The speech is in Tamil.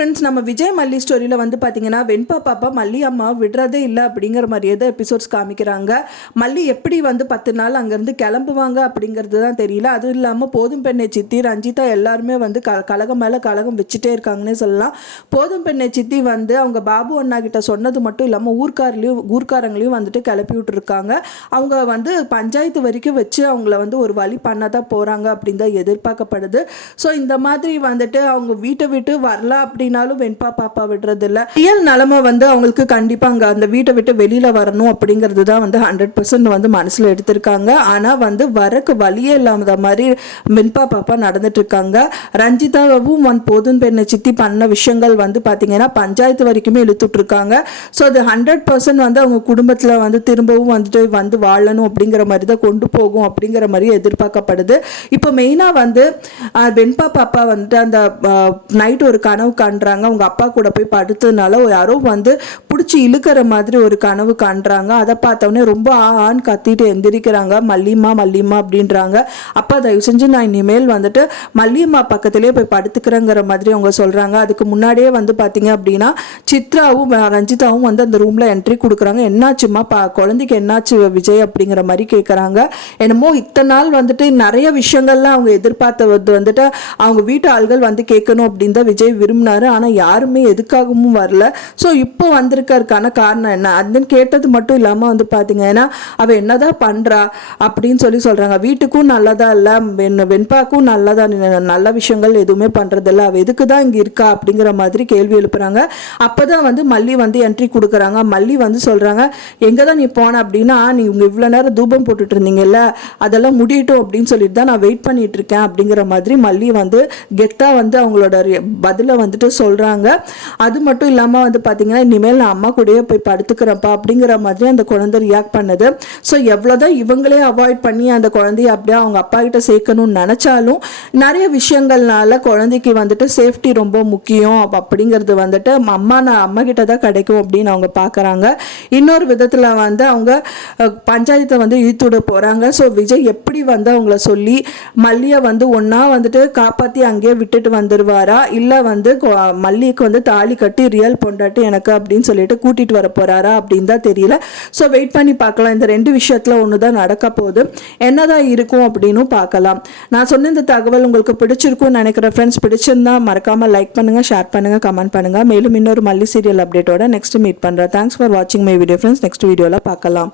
ஃப்ரெண்ட்ஸ், நம்ம விஜய் மல்லி ஸ்டோரியில் வந்து பார்த்தீங்கன்னா வெண்பா பாப்பா மல்லி அம்மா விடுறதே இல்லை அப்படிங்கிற மாதிரியே தான் எபிசோட்ஸ் காமிக்கிறாங்க. மல்லி எப்படி வந்து 10 நாள் அங்கேருந்து கிளம்புவாங்க அப்படிங்கிறது தான் தெரியல. அதுவும் இல்லாமல் போதும் பெண்ணை சித்தி ரஞ்சிதா எல்லாருமே வந்து கலகம் மேலே கலகம் வச்சுட்டே இருக்காங்கன்னே சொல்லலாம். போதும் பெண்ணை சித்தி வந்து அவங்க பாபு அண்ணா கிட்ட சொன்னது மட்டும் இல்லாமல் ஊர்க்காரங்களையும் வந்துட்டு கிளப்பி விட்டுருக்காங்க. அவங்க வந்து பஞ்சாயத்து வரைக்கும் வச்சு அவங்கள வந்து ஒரு வழி பண்ண தான் போகிறாங்க அப்படின்னு தான் எதிர்பார்க்கப்படுது. ஸோ இந்த மாதிரி வந்துட்டு அவங்க வீட்டை விட்டு வரலாம் அப்படின்னாலும் வெண்பா பாப்பா விடுறது இல்லை. ரியல் நிலைமை வந்து அவங்களுக்கு கண்டிப்பாக அங்கே அந்த வீட்டை விட்டு வெளியில் வரணும் அப்படிங்கிறது தான் வந்து 100% வந்து மனசில் எடுத்திருக்காங்க. ஆனால் வந்து வரக்கு வழியே இல்லாத மாதிரி வெண்பா பாப்பா நடந்துட்டு இருக்காங்க. ரஞ்சிதாவும் போதும் பெண்ணை சித்தி பண்ண விஷயங்கள் வந்து பார்த்தீங்கன்னா பஞ்சாயத்து வரைக்குமே இழுத்துட்டு இருக்காங்க. ஸோ அது 100% வந்து அவங்க குடும்பத்தில் வந்து திரும்பவும் வந்துட்டு வந்து வாழணும் அப்படிங்கிற மாதிரி தான் கொண்டு போகும் அப்படிங்கிற மாதிரி எதிர்பார்க்கப்படுது. இப்போ மெயினாக வந்து வெண்பா பாப்பா வந்துட்டு அந்த நைட் ஒரு கனவு காண்றாங்க. அவங்க அப்பா கூட போய் படுத்ததுனால யாரோ வந்து பிடிச்சி இழுக்கிற மாதிரி ஒரு கனவு காண்றாங்க. அதை பார்த்தோன்னே ரொம்ப ஆண் கத்திட்டு எந்திரிக்கிறாங்க. மல்லியம்மா மல்லியம்மா அப்படின்றாங்க. அப்பா தயவு செஞ்சு நான் இனிமேல் வந்துட்டு மல்லியம்மா பக்கத்திலே போய் படுத்துக்கிறேங்கிற மாதிரி அவங்க சொல்கிறாங்க. அதுக்கு முன்னாடியே வந்து பார்த்தீங்க அப்படின்னா சித்ராவும் ரஞ்சிதாவும் வந்து அந்த ரூமில் என்ட்ரி கொடுக்குறாங்க. என்னாச்சுமா குழந்தைக்கு என்னாச்சு விஜய் அப்படிங்கிற மாதிரி கேட்குறாங்க. என்னமோ இத்தனை நாள் வந்துட்டு நிறைய விஷயங்கள்லாம் அவங்க எதிர்பார்த்தது வந்துட்டு அவங்க வீட்டு ஆள்கள் வந்து கேட்கணும் அப்படின்னு தான் விஜய் விரும்பினாரு. ஆனால் யாருமே எதுக்காகவும் வரல. ஸோ இப்போ வந்திருக்கிறதுக்கான காரணம் என்ன அதுன்னு கேட்டது மட்டும் இல்லாமல் வந்து பார்த்தீங்கன்னா அவள் என்னதான் பண்ணுறா அப்படின்னு சொல்கிறாங்க. வீட்டுக்கும் நல்லதா இல்லை, வெண்பாக்கும் நல்லதா, நல்ல விஷயங்கள் எதுவுமே பண்ணுறதில்ல, அவள் எதுக்கு தான் இங்கே இருக்கா அப்படிங்கிற மாதிரி கேள்வி எழுப்புறாங்க. அப்போ தான் வந்து மல்லி வந்து என்ட்ரி கொடுக்குறாங்க. மல்லி வந்து சொல்கிறாங்க, எங்கே தான் நீ போன அப்படின்னா நீ உங்கள் இவ்வளோ நேரம் தூபம் போட்டுட்டு இருந்தீங்கல்ல அதெல்லாம் முடியட்டும் அப்படின்னு சொல்லிட்டு தான் நான் வெயிட் பண்ணிட்டு இருக்கேன் அப்படிங்கிற மாதிரி மல்லி வந்து கெத்தாக வந்து அவங்களோட பதிலை வந்துட்டு சொல்கிறாங்க. அது மட்டும் இல்லாமல் வந்து பார்த்தீங்கன்னா இனிமேல் நான் அம்மா கூடயே போய் படுத்துக்கிறேன்ப்பா அப்படிங்கிற மாதிரி அந்த குழந்தை ரியாக்ட் பண்ணுது. ஸோ எவ்வளோதான் இவங்களே அவாய்ட் பண்ணி அந்த குழந்தைய அப்படியே அவங்க அப்பா கிட்ட சேர்க்கணும்னு நினச்சாலும் நிறைய விஷயங்கள்னால குழந்தைக்கு வந்துட்டு சேஃப்டி ரொம்ப முக்கியம் அப்படிங்கிறது வந்துட்டு அம்மா கிட்ட தான் கிடைக்கும் அப்படின்னு அவங்க பார்க்குறாங்க. இன்னொரு விதத்தில் வந்து அவங்க பஞ்சாயத்தை வந்து இழுத்துட போகிறாங்க. ஸோ விஜய் எப்படி வந்து அவங்கள சொல்லி மல்லியை வந்து ஒன்றா வந்துட்டு காப்பாற்றி அங்கேயே விட்டுட்டு வந்துடுவாரா, இல்லை வந்து மல்லிக்கு வந்து தாலி கட்டி ரியல் பொண்டாட்டி எனக்கு அப்படின்னு சொல்லிட்டு கூட்டிட்டு வர போறாரா அப்படின்னு தான் தெரியல. ஸோ வெயிட் பண்ணி பார்க்கலாம். இந்த 2 விஷயத்துல ஒன்று தான் நடக்க போகுது. என்னதான் இருக்கும் அப்படின்னு பார்க்கலாம். நான் சொன்ன இந்த தகவல் உங்களுக்கு பிடிச்சிருக்கும்னு நினைக்கிறேன். ஃப்ரெண்ட்ஸ், பிடிச்சிருந்தா மறக்காம லைக் பண்ணுங்க, ஷேர் பண்ணுங்க, கமெண்ட் பண்ணுங்க. மேலும் இன்னொரு மல்லி சீரியல் அப்டேட்டோட நெக்ஸ்ட் மீட் பண்றேன். தேங்க்ஸ் ஃபார் வாட்சிங் மை வீடியோ ஃப்ரெண்ட்ஸ். நெக்ஸ்ட் வீடியோல பார்க்கலாம்.